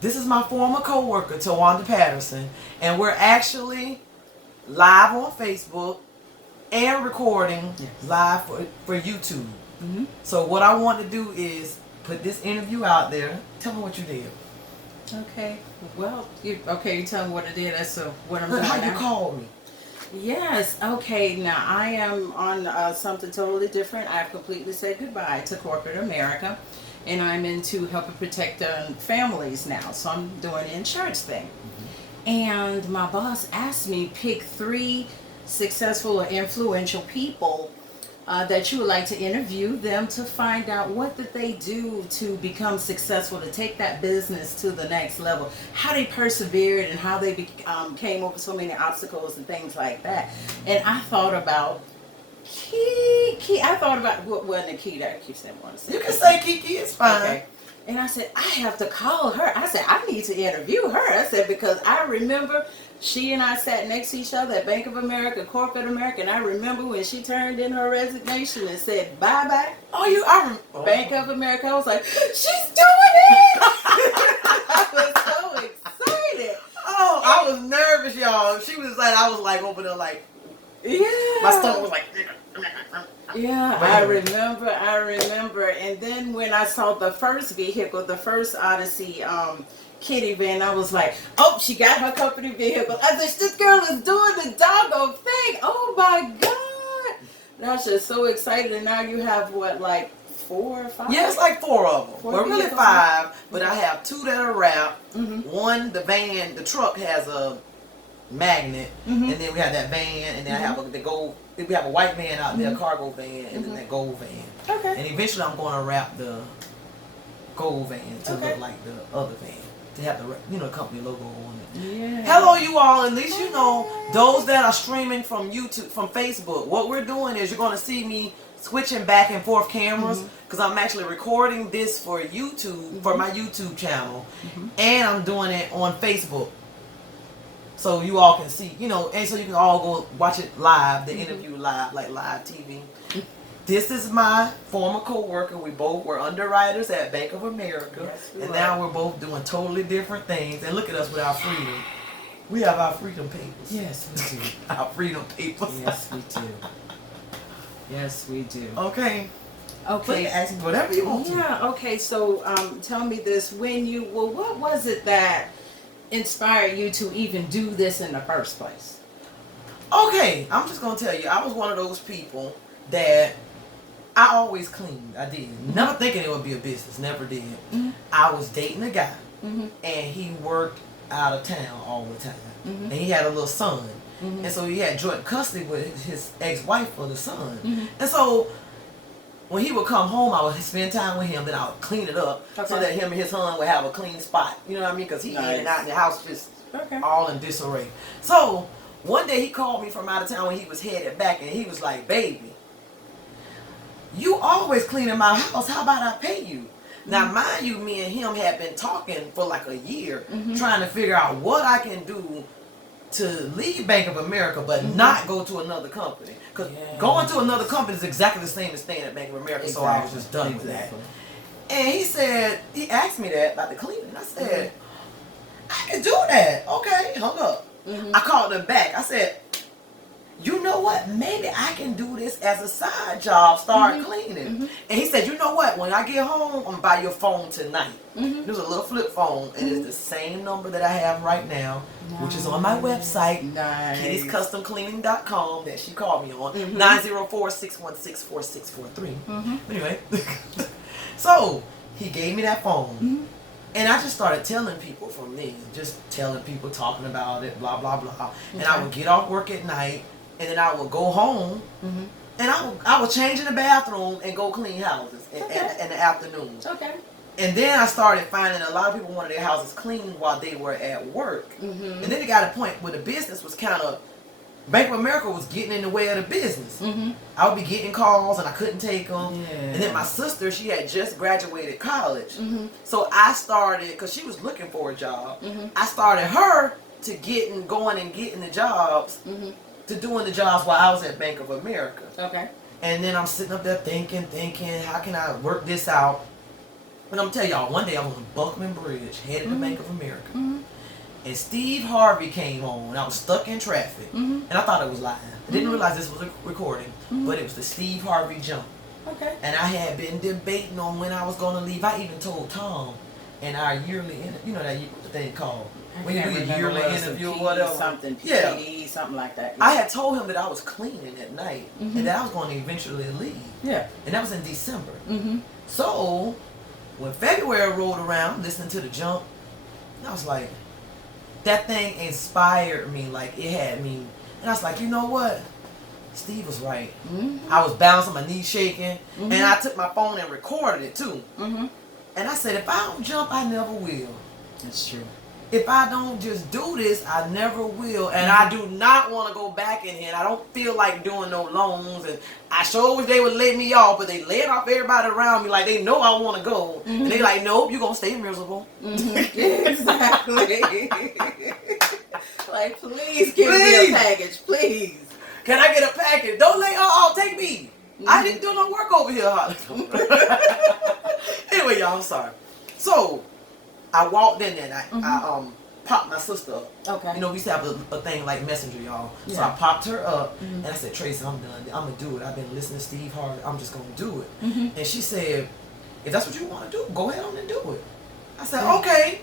This is my former coworker, Towanda Patterson, and we're actually live on Facebook and recording live for YouTube. Mm-hmm. So what I want to do is put this interview out there. Tell me what you did. Okay. Well, you tell me what I did. That's what I'm doing How now. you called me? Yes. Okay. Now I am on something totally different. I've completely said goodbye to corporate America, and I'm into helping protect families now. So I'm doing the insurance thing. And my boss asked me pick 3 successful or influential people that you would like to interview them to find out what did they do to become successful, to take that business to the next level, how they persevered and how they came over so many obstacles and things like that. And I thought about Kiki. I thought about what wasn't a key that I keep saying. You can say Kiki, it's fine. Okay. And I said, I have to call her. I said, I need to interview her. I said, because I remember she and I sat next to each other at Bank of America, Corporate America, and I remember when she turned in her resignation and said, bye-bye. Bank of America. I was like, she's doing it! I was so excited. Oh, I was nervous, y'all. She was like, I was like over there like, yeah. my stomach was like, yeah, I remember. And then when I saw the first vehicle, the first Odyssey kitty van, I was like, oh, she got her company vehicle. I said, this girl is doing the doggone thing. Oh my God. And I was just so excited. And now you have what, like 4 or 5? Yeah, it's like 4 of them. 4 Well, really vehicles? 5, but I have 2 that are wrapped. Mm-hmm. One, the truck has a magnet, Mm-hmm. and then we have that van, and then I have we have a white van out there, a cargo van, and then that gold van. Okay. And eventually I'm going to wrap the gold van to look like the other van, to have the company logo on it. Yeah. Hello, you all. At least you know those that are streaming from YouTube, from Facebook. What we're doing is you're going to see me switching back and forth cameras because I'm actually recording this for YouTube, for my YouTube channel, and I'm doing it on Facebook. So you all can see, and so you can all go watch it live, the interview live, like live TV. This is my former co-worker. We both were underwriters at Bank of America. Yes, we and were. now we're both doing totally different things. And look at us with our freedom. We have our freedom papers. Yes, we do. Our freedom papers. Yes, we do. Yes, we do. Okay. Okay. Ask me whatever you want to. Yeah, okay, so tell me this. What was it that inspired you to even do this in the first place? Okay, I'm just going to tell you, I was one of those people that I always cleaned. I did. Never thinking it would be a business. Never did. I was dating a guy, and he worked out of town all the time. And he had a little son. And so he had joint custody with his ex-wife for the son. And so when he would come home, I would spend time with him, then I would clean it up so that him and his son would have a clean spot. You know what I mean? Because he in and out in the house just all in disarray. So one day he called me from out of town when he was headed back, and he was like, baby, you always cleaning my house. How about I pay you? Now, mind you, me and him had been talking for like a year, trying to figure out what I can do to leave Bank of America, but not go to another company. Because going to another company is exactly the same as staying at Bank of America, so I was just done with that. And he asked me that about the cleaning. I said, I can do that. Okay, hung up. I called him back. I said, you know what? Maybe I can do this as a side job, start cleaning. And he said, you know what? When I get home, I'm going to buy your phone tonight. There's a little flip phone, and it's the same number that I have right now, which is on my website, kittyscustomcleaning.com, that she called me on, 904-616-4643. Anyway, so he gave me that phone. And I just started telling people from there, just telling people, talking about it, blah, blah, blah. And I would get off work at night, and then I would go home, and I would change in the bathroom and go clean houses in the afternoons. Okay. And then I started finding a lot of people wanted their houses clean while they were at work. And then it got a point where the business was kind of, Bank of America was getting in the way of the business. I would be getting calls and I couldn't take them. And then my sister, she had just graduated college. So I started, because she was looking for a job, I started her to going and getting the jobs, to doing the jobs while I was at Bank of America. Okay. And then I'm sitting up there thinking, how can I work this out? And I'm telling y'all, one day I was on Buckman Bridge, headed to Bank of America. And Steve Harvey came on. I was stuck in traffic. And I thought it was live. I didn't realize this was a recording. But it was the Steve Harvey jump. Okay. And I had been debating on when I was going to leave. I even told Tom in our yearly, you know that thing called, when you do your yearly interview or whatever. Something, PD, something like that. Yeah. I had told him that I was cleaning at night and that I was going to eventually leave. Yeah. And that was in December. So, when February rolled around, listening to the jump, I was like, that thing inspired me. Like, it had me. And I was like, you know what? Steve was right. I was bouncing, my knees shaking. And I took my phone and recorded it too. And I said, if I don't jump, I never will. That's true. If I don't just do this, I never will. And I do not want to go back in here. And I don't feel like doing no loans. And I sure wish they would let me off, but they let off everybody around me like they know I want to go. And they like, nope, you're going to stay miserable. Exactly. Like, please give me a package, please. Can I get a package? Don't lay take me. I didn't do no work over here. Anyway, y'all, I'm sorry. So, I walked in there and I popped my sister up. Okay. You know, we used to have a thing like Messenger, y'all. Yeah. So I popped her up and I said, Tracy, I'm done. I'm going to do it. I've been listening to Steve Harvey. I'm just going to do it. And she said, if that's what you want to do, go ahead on and do it. I said, okay.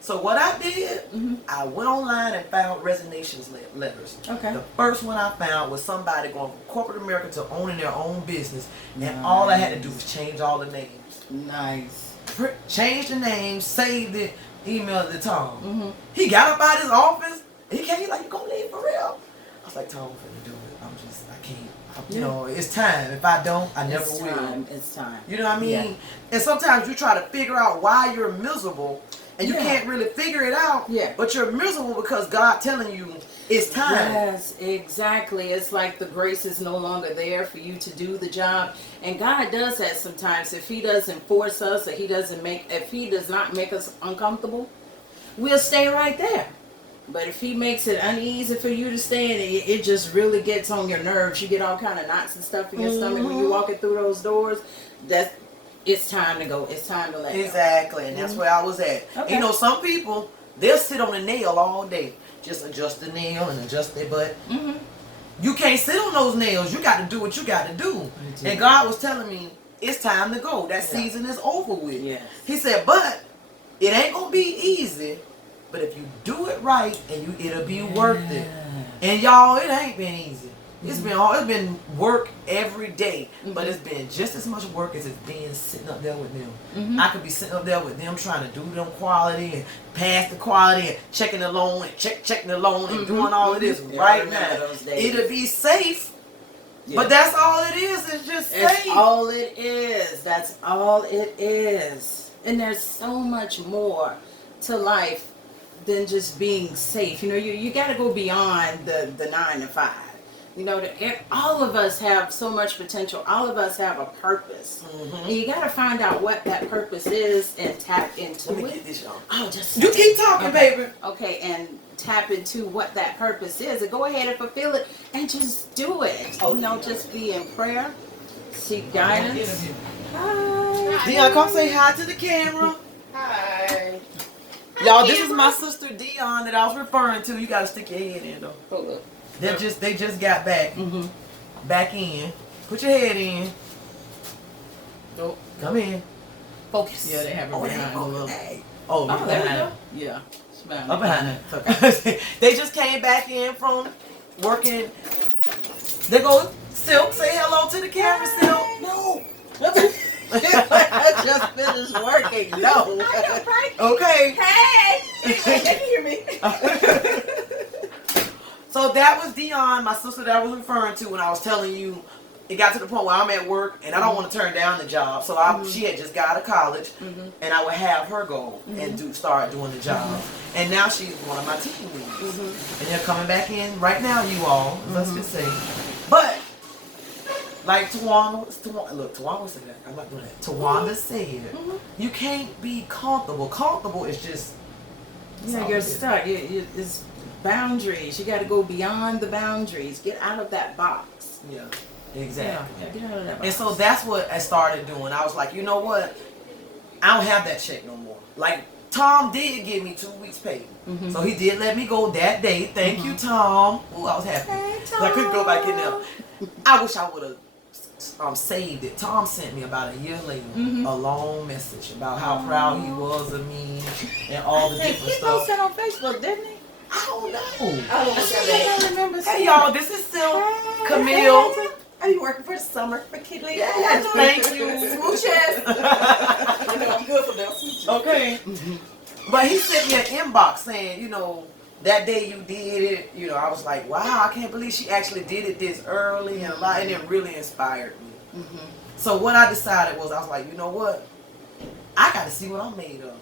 So what I did, I went online and found resignations letters. Okay. The first one I found was somebody going from corporate America to owning their own business. And all I had to do was change all the names. Nice. Change the name, saved it, emailed it to Tom. He got up out of his office. He came, he's like, you gonna leave for real? I was like, Tom, I'm finna do it. I can't. You know, it's time. If I don't, I never will. It's time. You know what I mean? Yeah. And sometimes you try to figure out why you're miserable and you can't really figure it out. Yeah. But you're miserable because God telling you it's time. Yes, exactly. It's like the grace is no longer there for you to do the job. And God does that sometimes. If He doesn't force us, or if He does not make us uncomfortable, we'll stay right there. But if He makes it uneasy for you to stay and it just really gets on your nerves, you get all kind of knots and stuff in your stomach when you're walking through those doors, it's time to go. It's time to let go. Exactly. And that's where I was at. Okay. You know, some people, they'll sit on a nail all day. Just adjust the nail and adjust their butt. You can't sit on those nails. You got to do what you got to do. And God was telling me, it's time to go. That season is over with. Yes. He said, but it ain't going to be easy. But if you do it right, and it'll be worth it. And y'all, it ain't been easy. It's been work every day, but it's been just as much work as it's been sitting up there with them. I could be sitting up there with them trying to do them quality and pass the quality and checking the loan and checking the loan and doing all of this right now. It'll be safe, but that's all it is. It's just safe. That's all it is. That's all it is. And there's so much more to life than just being safe. You know, you got to go beyond the 9 to 5. You know, all of us have so much potential. All of us have a purpose. And you got to find out what that purpose is and tap into it. Get this, y'all. Oh, just you keep talking, baby. Okay, and tap into what that purpose is. And go ahead and fulfill it and just do it. Oh, no, just be in prayer. Seek guidance. Hi. Dion, come say hi to the camera. Hi. Y'all, this is my sister Dion that I was referring to. You got to stick your head in, though. Hold up. They just got back. Back in. Put your head in. Nope. Come in. Focus. Yeah, they have it behind a little. Oh, there we go. Yeah. Up behind it. They just came back in from working. They go, Silk, say hello to the camera, Silk. No. I just finished working. No. Okay. Hey. They can hear me. So that was Dion, my sister that I was referring to when I was telling you it got to the point where I'm at work and I don't want to turn down the job. So she had just got out of college and I would have her go and start doing the job. And now she's one of my team leaders. And they're coming back in right now, you all, let's just say. But, like Towanda said that. I'm not doing that. Towanda said, you can't be comfortable. Comfortable is just... you're stuck. It's boundaries. You got to go beyond the boundaries. Get out of that box. Yeah, exactly. Yeah, get out of that box. And so that's what I started doing. I was like, you know what? I don't have that check no more. Like, Tom did give me 2 weeks pay. So he did let me go that day. Thank you, Tom. Ooh, I was happy. Hey, Tom. I couldn't go back in there. I wish I would have saved it. Tom sent me about a year later a long message about how proud he was of me and all the different He stuff. posted on Facebook, didn't he? I don't know. I don't I don't remember Hey seeing y'all, it. this is still Camille. Are you working for the summer for Kid Lady? Yes, thank you. Smooches. I know I'm good for them. Okay. But he sent me an inbox saying, you know, that day you did it, you know, I was like, wow, I can't believe she actually did it this early and a lot, and it really inspired me. So what I decided was, I was like, you know what? I got to see what I'm made of.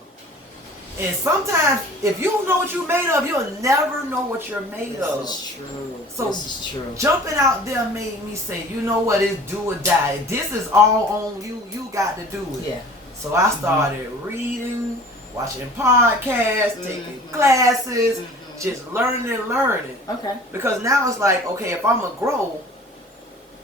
And sometimes, if you don't know what you're made of, you'll never know what you're made of. This is true. So this is true. Jumping out there made me say, you know what, it's do or die. This is all on you. You got to do it. Yeah. So I started reading, watching podcasts, taking classes, just learning and learning. Okay. Because now it's like, okay, if I'm going to grow,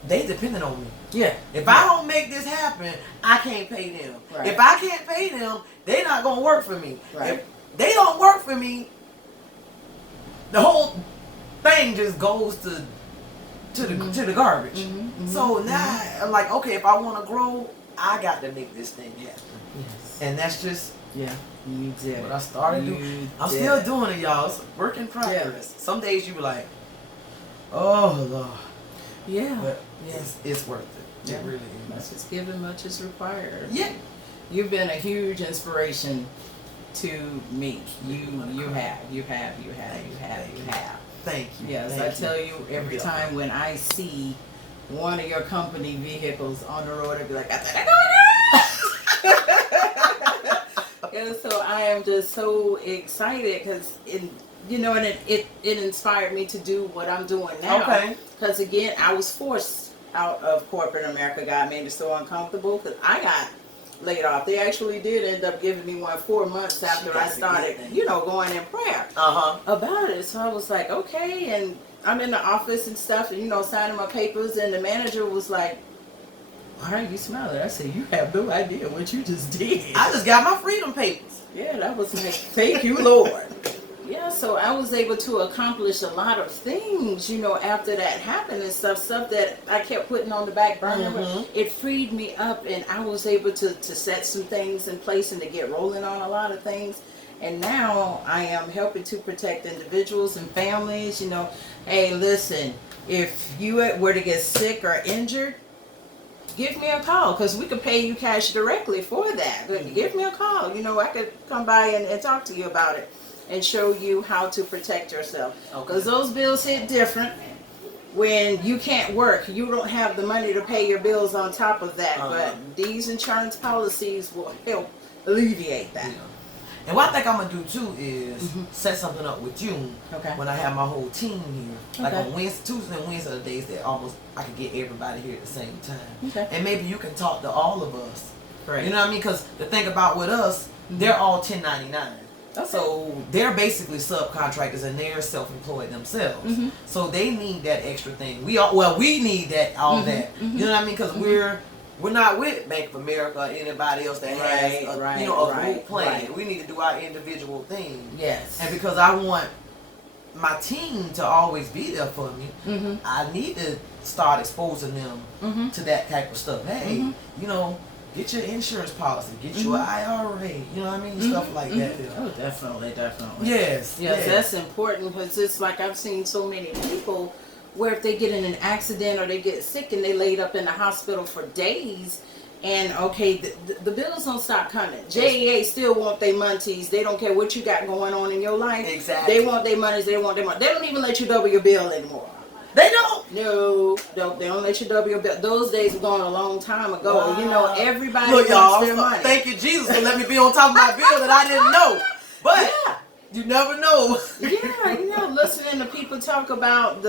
they depending on me. Yeah. If I don't make this happen, I can't pay them. Right. If I can't pay them, they're not going to work for me. Right. If they don't work for me, the whole thing just goes to the garbage. So now I'm like, okay, if I want to grow, I got to make this thing happen. Yes. And that's just Yeah. You did. what I started doing. I'm still doing it, y'all. It's a work in progress. Some days you be like, oh Lord. Yeah. But it's worth it. Yeah. It really Much is. is given, much is required. Yeah. You've been a huge inspiration to me. You have. Thank you. Yes, Thank I you. tell you every time when I see one of your company vehicles on the road, I'd be like, I thought I know. And so I am just so excited because it inspired me to do what I'm doing now. Okay. Because again, I was forced out of corporate America. God made it so uncomfortable because I got laid off. They actually did end up giving me 4 months after I started, going in prayer about it. So I was like, okay, and I'm in the office and stuff, and signing my papers, and the manager was like, "Why are you smiling?" I said, "You have no idea what you just did." I just got my freedom papers. Yeah, that was like, thank you, Lord. Yeah, so I was able to accomplish a lot of things, after that happened and stuff that I kept putting on the back burner. But it freed me up, and I was able to set some things in place and to get rolling on a lot of things. And now I am helping to protect individuals and families. Hey, listen, if you were to get sick or injured, give me a call, because we could pay you cash directly for that. But give me a call. I could come by and talk to you about it and show you how to protect yourself. Because those bills hit different when you can't work. You don't have the money to pay your bills on top of that. But these insurance policies will help alleviate that. Yeah. And what I think I'm going to do too is set something up with you when I have my whole team here. Like on Tuesday and Wednesday are the days that almost I can get everybody here at the same time. Okay. And maybe you can talk to all of us. Right. You know what I mean? Because the thing about with us, they're all 1099. Okay. So they're basically subcontractors and they're self-employed themselves. So they need that extra thing. We need that that. You know what I mean? Because we're not with Bank of America or anybody else that has a group plan. Right. We need to do our individual thing. Yes. And because I want my team to always be there for me, I need to start exposing them to that type of stuff. Hey, get your insurance policy, get your IRA, you know what I mean? Stuff like that. Oh, definitely. Yes. Yes, that's important, because it's like I've seen so many people where if they get in an accident or they get sick and they laid up in the hospital for days, and the bills don't stop coming. JEA still want their monties. They don't care what you got going on in your life. Exactly. They want their monies. They don't even let you double your bill anymore. They don't. No, they don't let you double your bill. Those days were gone a long time ago. Wow. Everybody Look, wants y'all, their money. thank you, Jesus, for letting me be on top of my bill that I didn't know. But you never know. Listening to people talk about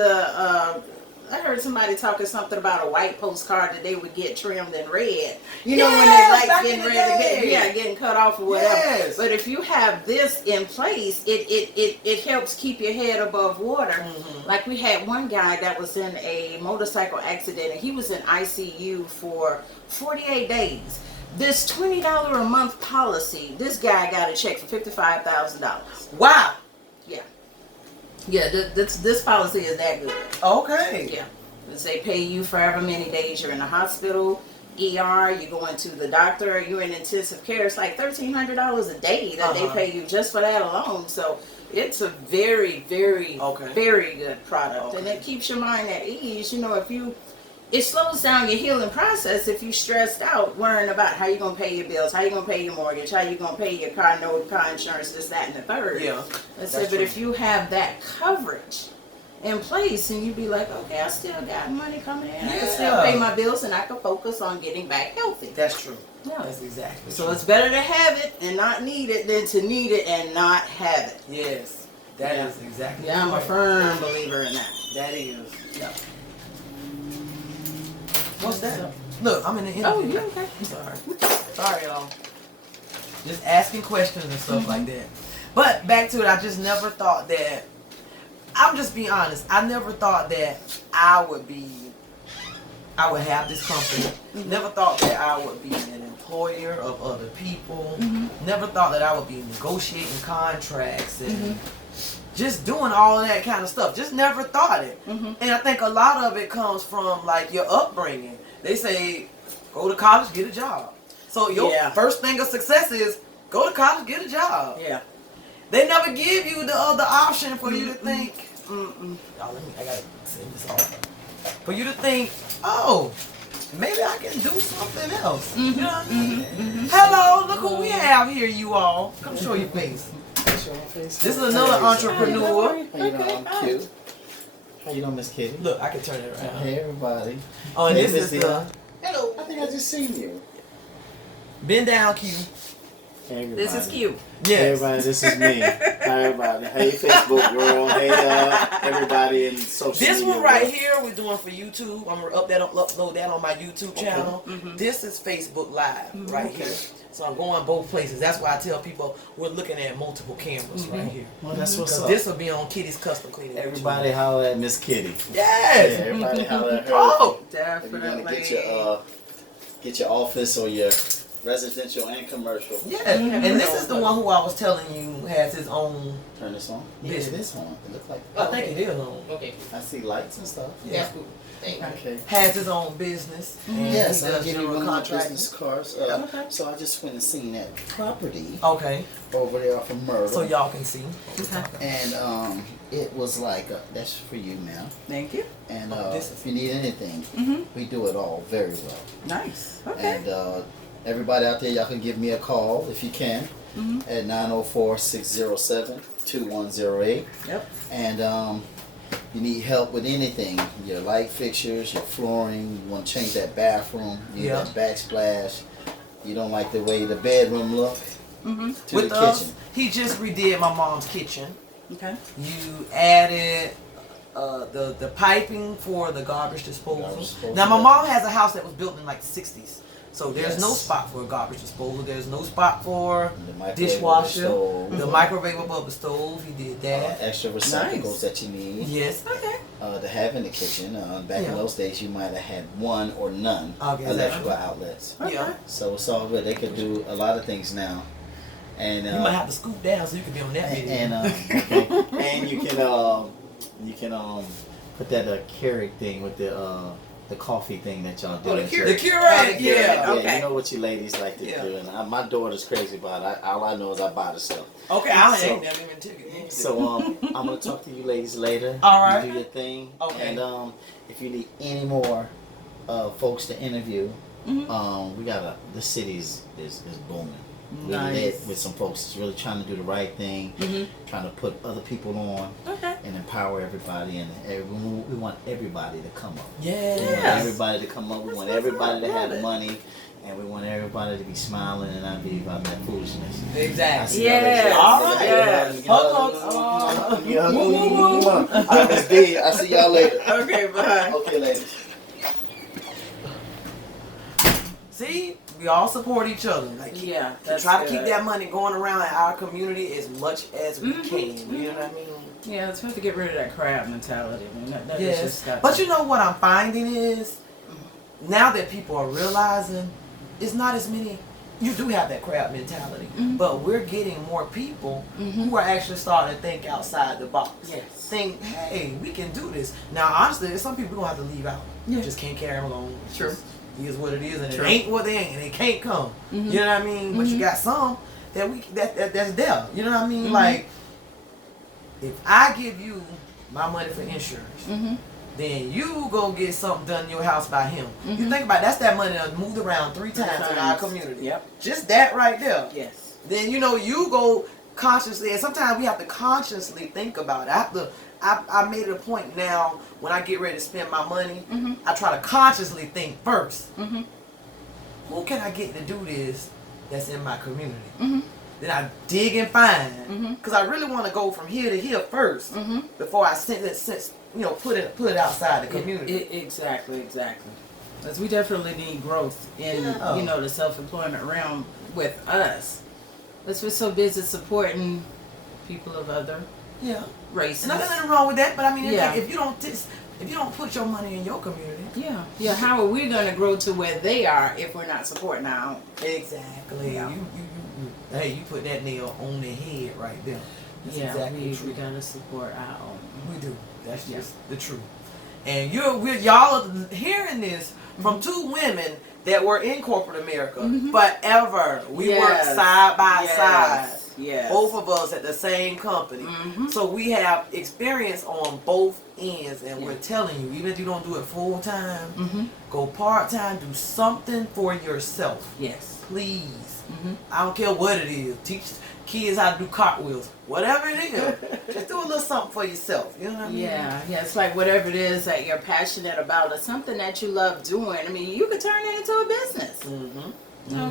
I heard somebody talking something about a white postcard that they would get trimmed in red. When their lights getting ready to getting cut off or whatever. Yes. But if you have this in place, it helps keep your head above water. Like we had one guy that was in a motorcycle accident, and he was in ICU for 48 days. This $20 a month policy, this guy got a check for $55,000. Wow. Yeah. Yeah, this policy is that good. Okay. Yeah. They pay you for however many days you're in the hospital, ER, you go into the doctor, you're in intensive care. It's like $1,300 a day that they pay you just for that alone. So it's a very, very, very good product. And it keeps your mind at ease. You know, it slows down your healing process if you stressed out worrying about how you're going to pay your bills, how you're going to pay your mortgage, how you're going to pay your car note, car insurance, this, that, and the third. Yeah. But if you have that coverage in place and you be like, okay, I still got money coming in, I can still pay my bills and I can focus on getting back healthy. That's true. Yeah. That's exactly So true. it's better to have it and not need it than to need it and not have it. Yes. That is exactly I'm a firm believer in that. That is. Yeah. What's that? Look, I'm in the interview. Oh, you okay? I'm sorry. Sorry, y'all. Just asking questions and stuff like that. But back to it, I just never thought that, I'm just being honest, I never thought that I would have this company. Never thought that I would be an employer of other people. Never thought that I would be negotiating contracts and just doing all of that kind of stuff. Just never thought it. And I think a lot of it comes from like your upbringing. They say, go to college, get a job. So your first thing of success is go to college, get a job. Yeah. They never give you the other option for you to think, I gotta send this off. For you to think, oh, maybe I can do something else. You know what I mean? Hello, look who we have here, you all. Come show your face. This is another entrepreneur. How you doing? I'm cute. How you doing, Miss Kitty? Look, I can turn it around. Hey, everybody. Oh, and Hey, this Miss is the Dion. Hello. I think I just seen you. bend down Q. Hey, everybody. This is cute. Hey, Yes. everybody, this is me. Hi, everybody. Hey, Facebook girl. Hey, everybody in social This media. one right here we're doing for YouTube. I'm gonna upload that on my YouTube channel. This is Facebook Live right here. So I'm going both places. That's why I tell people we're looking at multiple cameras right here. Well, that's what's Because up. this will be on Kitty's Custom Cleaning. Everybody holler at Miss Kitty. Yes. Yeah, everybody holler at her. Oh. If you're gonna get your office or your residential and commercial. Yeah. And this is the one who I was telling you has his own. Turn this on. Yeah, Business. it is on. It looks like. I think it is on. Okay. I see lights and stuff. Yeah. That's cool. Thank you. Okay. Has his own business. And Yes, he I'll does give you general one of my contracting. business cards. So I just went and seen that property Okay. over there off of Myrtle. So y'all can see. And it was like, that's for you, ma'am. Thank you. And this is- if you need anything, we do it all very well. Nice. Okay. And everybody out there, y'all can give me a call if you can at 904-607-2108. Yep. And you need help with anything, your light fixtures, your flooring, you want to change that bathroom, you need that backsplash, you don't like the way the bedroom look, to With the us, kitchen. he just redid my mom's kitchen. Okay. You added the piping for the garbage disposal. Now my mom has a house that was built in like the 60s. So there's no spot for a garbage disposal. There's no spot for The microwave dishwasher. above the The microwave above the stove. He did that. extra receptacles Nice. that you need Yes. Okay. to have in the kitchen. Back in those days, you might have had one or none Okay, electrical exactly. outlets. Yeah. So it's all good. They could do a lot of things now. And You might have to scoop down so you can be on that video. and you can put that Keurig thing with the coffee thing that y'all do. The Keurig, yeah. Okay. You know what you ladies like to do, and my daughter's crazy about it. All I know is I buy the stuff. Okay, I So- ain't never even took it. So I'm gonna talk to you ladies later. All right. You do your thing. Okay. And if you need any more folks to interview, we got the city is booming. We're Nice. lit with some folks that's really trying to do the right thing, trying to put other people on Okay. and empower everybody. And we want everybody to come up. We want Yeah. everybody to come up. We want everybody to have money. And we want everybody to be smiling and not be about that foolishness. I Exactly. see y'all later. Yes. All right. Yes. I Miss D. I see y'all later. Okay. Bye. Okay, ladies. See, we all support each other. Like, Yeah. to That's try to good. keep that money going around in our community as much as we can. You know what I mean? Yeah, it's hard to get rid of that crab mentality. I mean, that is Yes. just got But to- you know what I'm finding is now that people are realizing it's not as many. You do have that crab mentality, but we're getting more people who are actually starting to think outside the box. Yes. Think, hey, we can do this. Now, honestly, there's some people we're going to have to leave out. Yeah. Just can't carry them along. It's True. just, it is what it is, and True. it ain't what they ain't, and they can't come. You know what I mean? But you got some that's there. You know what I mean? Like, if I give you my money for insurance, then you go get something done in your house by him. You think about it, that's that money that moved around 3 times in our community. Yep. Just that right there. Yes. Then you go consciously, and sometimes we have to consciously think about it. I made it a point now when I get ready to spend my money, I try to consciously think first. Who can I get to do this that's in my community? Then I dig and find, because I really want to go from here to here first before I put it outside the community. Exactly. Because we definitely need growth in the self-employment realm with us. Because we're so busy supporting people of other races. And nothing wrong with that, but I mean, if you don't put your money in your community, how are we going to grow to where they are if we're not supporting our own? Exactly. Yeah. You put that nail on the head right there. That's exactly true. We gotta support our own. We do. That's just the truth. And y'all are hearing this from 2 women that were in corporate America forever. We worked side by side. Yes. Both of us at the same company. So we have experience on both ends, and we're telling you, even if you don't do it full time, go part time, do something for yourself. Yes. Please. I don't care what it is. Teach kids how to do cartwheels. Whatever it is. Just do a little something for yourself. You know what I mean? Yeah. It's like whatever it is that you're passionate about or something that you love doing. I mean, you could turn it into a business.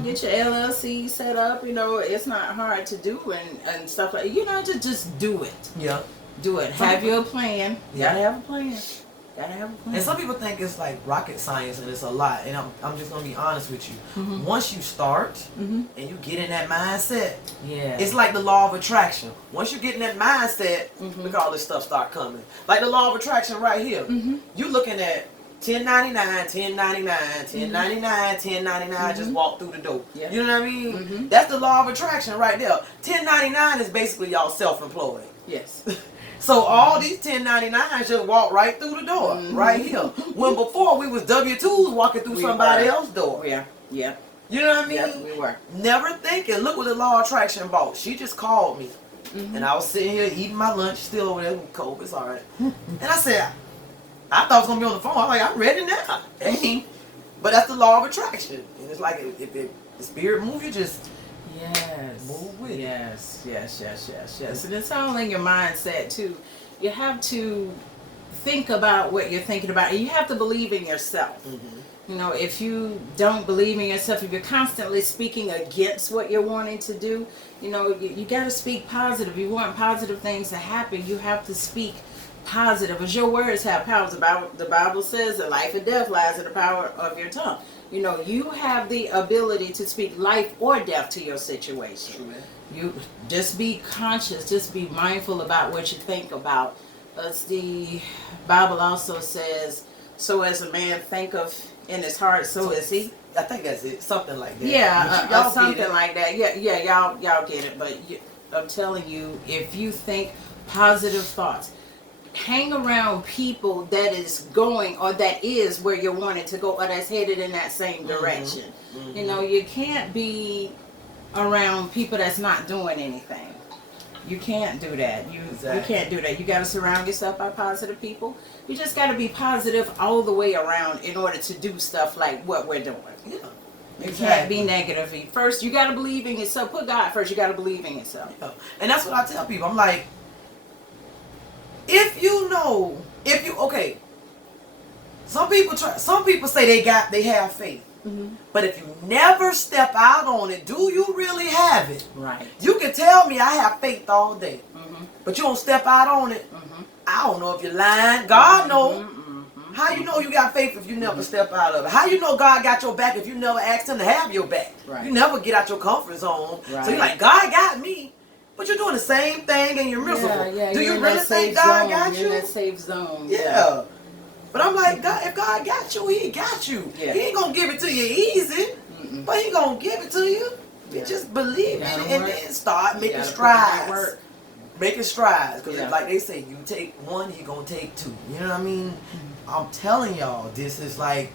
Get your LLC set up. It's not hard to do and stuff like just do it. Yeah. Do it. Have your plan. Gotta have a plan. And some people think it's like rocket science and it's a lot. And I'm just gonna be honest with you. Once you start and you get in that mindset, it's like the law of attraction. Once you get in that mindset, look at all this stuff start coming. Like the law of attraction right here. You looking at 1099, 1099, 1099, 1099, just walk through the door. You know what I mean? That's the law of attraction right there. 1099 is basically y'all self-employed. Yes. So all these 1099s just walk right through the door, right here. When before we was W-2s walking through somebody else's door. Yeah. You know what I mean? Yeah, we were. Never thinking. Look what the law of attraction bought. She just called me. And I was sitting here eating my lunch, still over there with cold. It's all right. And I said, I thought I was going to be on the phone. I'm like, I'm ready now. But that's the law of attraction. And it's like if the spirit moves, you just move with it. Yes. And it's all in your mindset too. You have to think about what you're thinking about, and you have to believe in yourself. If you don't believe in yourself, if you're constantly speaking against what you're wanting to do, you got to speak positive. You want positive things to happen, you have to speak positive, as your words have power. The Bible says that life and death lies in the power of your tongue. You have the ability to speak life or death to your situation. You just be conscious, just be mindful about what you think about. As the Bible also says, so as a man thinketh in his heart, so is he. I think that's it. Something like that. Yeah, something like that. Yeah, y'all get it. But I'm telling you, if you think positive thoughts, hang around people that is going or that is where you're wanting to go or that's headed in that same direction. You can't be around people that's not doing anything. You can't do that. You can't do that. You got to surround yourself by positive people. You just got to be positive all the way around in order to do stuff like what we're doing. You can't be negative. First, you got to believe in yourself. Put God first. You got to believe in yourself. And that's what I tell people. I'm like, some people say they have faith. But if you never step out on it, do you really have it? Right. You can tell me I have faith all day, but you don't step out on it. I don't know if you're lying. God knows. How you know you got faith if you never step out of it? How you know God got your back if you never asked him to have your back? Right. You never get out your comfort zone. Right. So you're like, God got me. But you're doing the same thing and you're miserable. Do you really think God got you? You're in that safe zone. Yeah. But I'm like, God, if God got you, he got you. Yeah. He ain't going to give it to you easy. but he gonna give it to you. You just believe in it and then start making strides. Making strides, because like they say, you take one, he gonna take two. You know what I mean? I'm telling y'all, this is like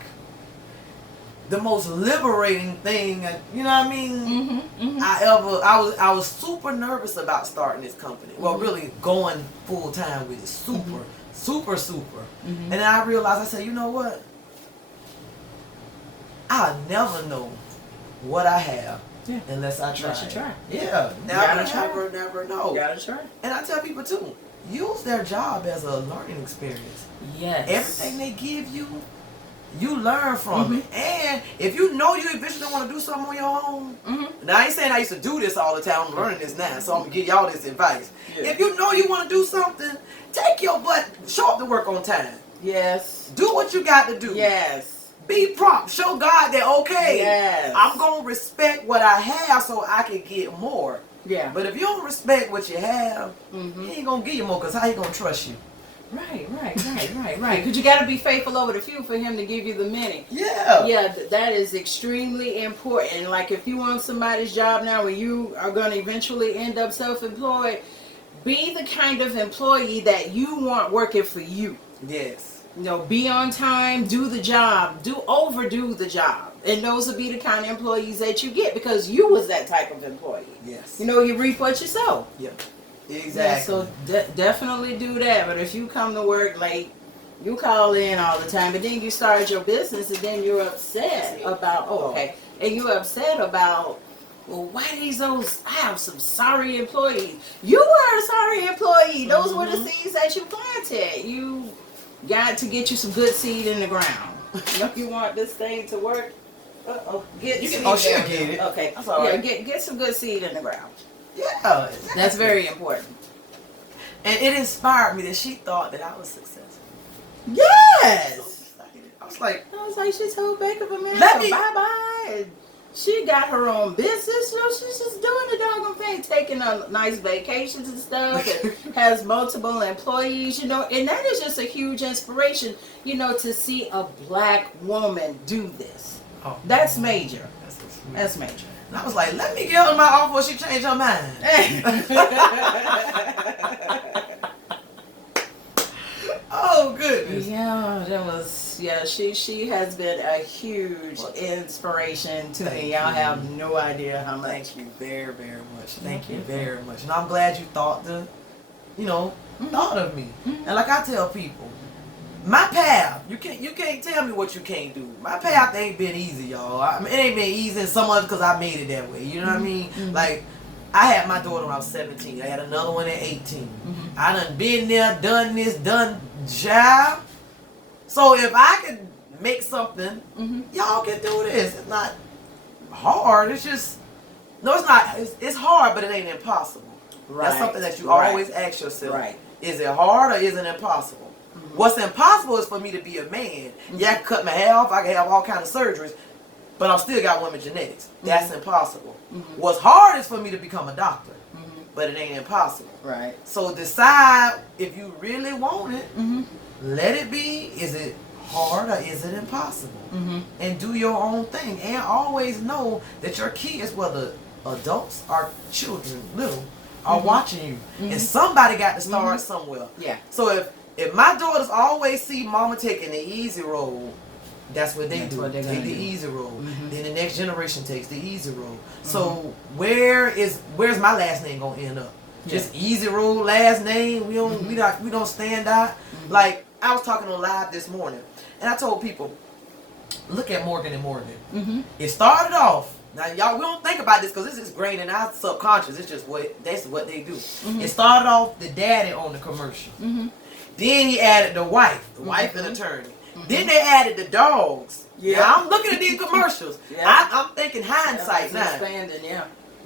the most liberating thing. You know what I mean? I was super nervous about starting this company. Well, really going full time with it. Super. And then I realized, I said, you know what? I'll never know what I have. Unless I try. Yeah. Never know. You gotta try. And I tell people too, use their job as a learning experience. Yes. Everything they give you, you learn from it. And if you know you eventually want to do something on your own, now I ain't saying I used to do this all the time, I'm learning this now, so I'm going to give y'all this advice. If you know you want to do something, take your butt, show up to work on time. Yes. Do what you got to do. Yes. Be prompt. Show God that, okay, yes, I'm going to respect what I have so I can get more. Yeah. But if you don't respect what you have, he ain't going to give you more, because how he going to trust you? Right. Because you got to be faithful over the few for him to give you the many. Yeah. Yeah, that is extremely important. Like if you want somebody's job now where you are going to eventually end up self-employed, be the kind of employee that you want working for you. Yes. You know, be on time, do the job, overdo the job. And those will be the kind of employees that you get because you was that type of employee. Yes. You know, you reap what you sow. Yep. Exactly. Yeah, so definitely do that. But if you come to work late, you call in all the time, but then you start your business and then you're upset about, and you're upset about, well, why those, I have some sorry employees. You were a sorry employee. Those were the seeds that you planted. You got to get you some good seed in the ground. You know, you want this thing to work. Get seed. She'll get it. Okay. That's all right. Get some good seed in the ground. Yeah. That's very important. And it inspired me that she thought that I was successful. Yes. I was like, she told Bank of America Let me- bye-bye. She got her own business, you know, she's just doing the doggone thing, taking on nice vacations and stuff, and has multiple employees, you know, and that is just a huge inspiration, you know, to see a black woman do this. oh, That's major. That's so sweet. That's major. And I was like, let me get her in my office before she changed her mind. Oh, goodness. She has been a huge inspiration to me. Y'all have no idea how much. Thank you very, very much. Thank you very much. And I'm glad you thought thought of me. And like I tell people, my path, you can't tell me what you can't do. My path ain't been easy, y'all. I mean, it ain't been easy in some of it because I made it that way. You know what I mean? Like, I had my daughter when I was 17. I had another one at 18. I done been there, done this, done job. So if I can make something, y'all can do this. It's not hard. It's just, no, it's not. It's hard, but it ain't impossible. Right. That's something that you always ask yourself. Right. Is it hard or is it impossible? What's impossible is for me to be a man. Yeah, I can cut my hair off. I can have all kinds of surgeries. But I still got women genetics. That's impossible. What's hard is for me to become a doctor. But it ain't impossible. Right. So decide if you really want it. Let it be. Is it hard or is it impossible? And do your own thing. And always know that your kids, whether adults or children, little, are watching you. And somebody got to start somewhere. Yeah. So if my daughters always see mama taking the easy road, that's what they do. Take the easy road. Then the next generation takes the easy road. So where's my last name gonna end up? Just easy road last name. We don't stand out. Like I was talking on live this morning, and I told people, look at Morgan and Morgan. It started off. Now y'all, we don't think about this because this is grained in our subconscious. It's just that's what they do. It started off the daddy on the commercial. Then he added the wife an attorney. Then they added the dogs. Now, I'm looking at these commercials. I'm thinking hindsight now. Expanding,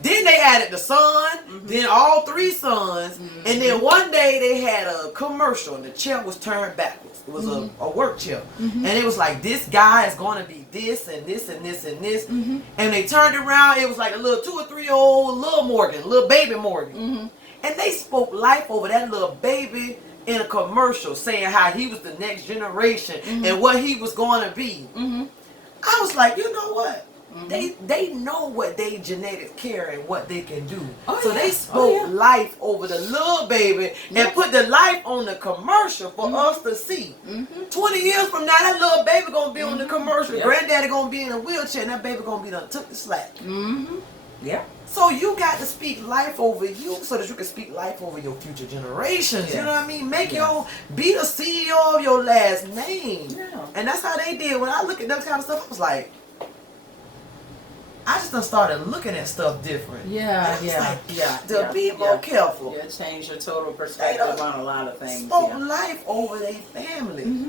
Then they added the son, then all three sons, and then one day they had a commercial and the chair was turned backwards. It was a work chair. And it was like, this guy is going to be this and this and this and this. And they turned around, it was like a little 2 or 3 year old little baby Morgan. And they spoke life over that little baby in a commercial, saying how he was the next generation and what he was going to be. I was like, you know what? they know what they genetics carry and what they can do. Oh, So yeah. they spoke Oh, yeah. life over the little baby and put the life on the commercial for us to see. 20 years from now, that little baby gonna be on the commercial. Yep. Granddaddy gonna be in a wheelchair, and that baby gonna be done took the slack. Yeah. So you got to speak life over you so that you can speak life over your future generations. Yeah. You know what I mean? Make Yeah. be the CEO of your last name. Yeah. And that's how they did. When I look at that kind of stuff, I was like, I just done started looking at stuff different. Yeah, And it's like, to yeah, be more careful. Yeah, change your total perspective on a lot of things. Spoke Yeah. life over their family.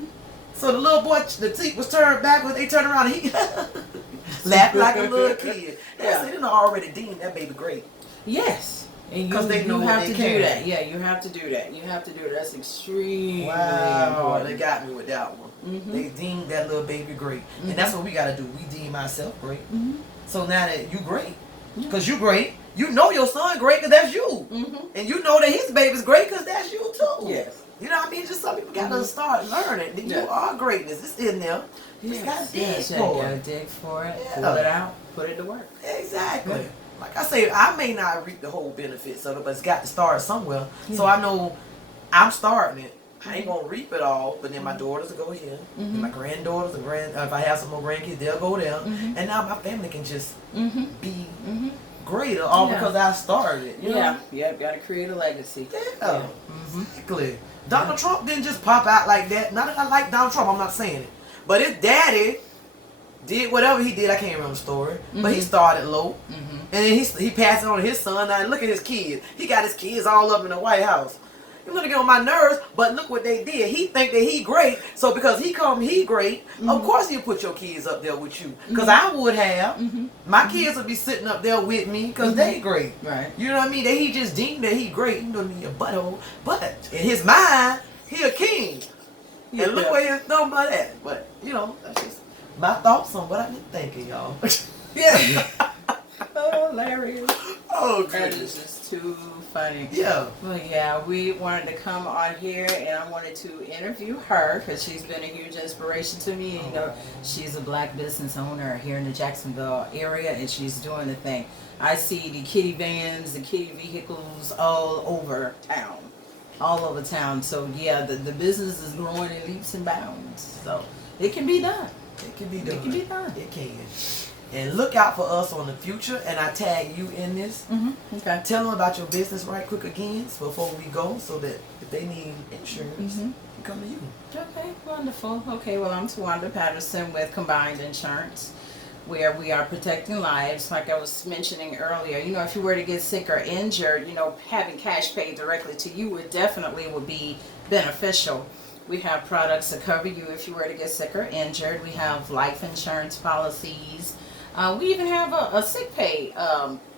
So the little boy, the teeth was turned backwards. They turned around and he laughed like a little kid. Yeah. They done already deemed that baby great. Yes. And 'Cause they know you what have they to can. do that. Yeah, you have to do that. You have to do it. That's extremely Wow, important. they got me with that one. They deemed that little baby great, and that's what we gotta do. We deem ourselves great. So now that you great, cause you great, you know your son great, cause that's you, and you know that his baby's great, cause that's you too. Yes. You know what I mean? Just some people gotta start learning that you are greatness. It's in them. You just gotta dig Yes, yeah, for you gotta it. dig for it, Yeah. pull it out, put it to work. Exactly. Yeah. Like I say, I may not reap the whole benefits of it, but it's got to start somewhere. So I know I'm starting it. I ain't gonna reap it all, but then my daughters will go here, and my granddaughters and if I have some more grandkids, they'll go there, and now my family can just be greater, all because I started it. You know? Yep, gotta create a legacy. Yeah. Exactly. Donald Trump didn't just pop out like that. Not that I like Donald Trump, I'm not saying it, but his daddy did whatever he did. I can't remember the story, but he started low, and then he passed it on to his son. Now look at his kids. He got his kids all up in the White House. You're gonna get on my nerves, but look what they did. He think that he great, so because he great, of course he'll put your kids up there with you. Cause I would have. My kids would be sitting up there with me, cause they great. Right. You know what I mean? That he just deemed that he great. He don't need a butthole, but in his mind, he a king. And look where he's done by that. But you know, that's just my thoughts on what I've been thinking, y'all. Yeah. Hilarious. Oh, That goodness. is just too funny. Yeah. Well, yeah, we wanted to come on here, and I wanted to interview her because she's been a huge inspiration to me. You know, she's a black business owner here in the Jacksonville area, and she's doing the thing. I see the kitty vans, the kitty vehicles all over town. All over town. So, yeah, the business is growing in leaps and bounds. So, it can be done. It can be done. It can be done. It can. And look out for us on the future, and I tag you in this. Okay. Tell them about your business right quick again before we go, so that if they need insurance, they come to you. Okay, wonderful. Okay, well, I'm Towanda Patterson with Combined Insurance, where we are protecting lives. Like I was mentioning earlier, you know, if you were to get sick or injured, you know, having cash paid directly to you would definitely be beneficial. We have products to cover you if you were to get sick or injured. We have life insurance policies. We even have a sick pay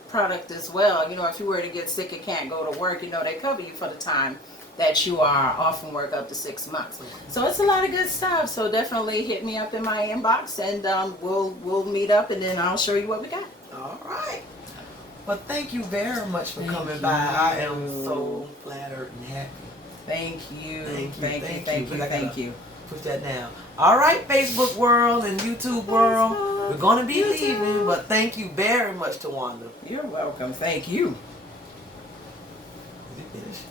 product as well. You know, if you were to get sick and can't go to work, you know, they cover you for the time that you are off from work up to 6 months. So it's a lot of good stuff. So definitely hit me up in my inbox, and we'll meet up, and then I'll show you what we got. All right. Well, thank you very much for Thank coming you. by. I am so flattered and happy. Thank you. Thank you. Thank you. Push that down. All right, Facebook world and YouTube world. We're going to be leaving, but thank you very much, Towanda. You're welcome. Thank you. Is it finished?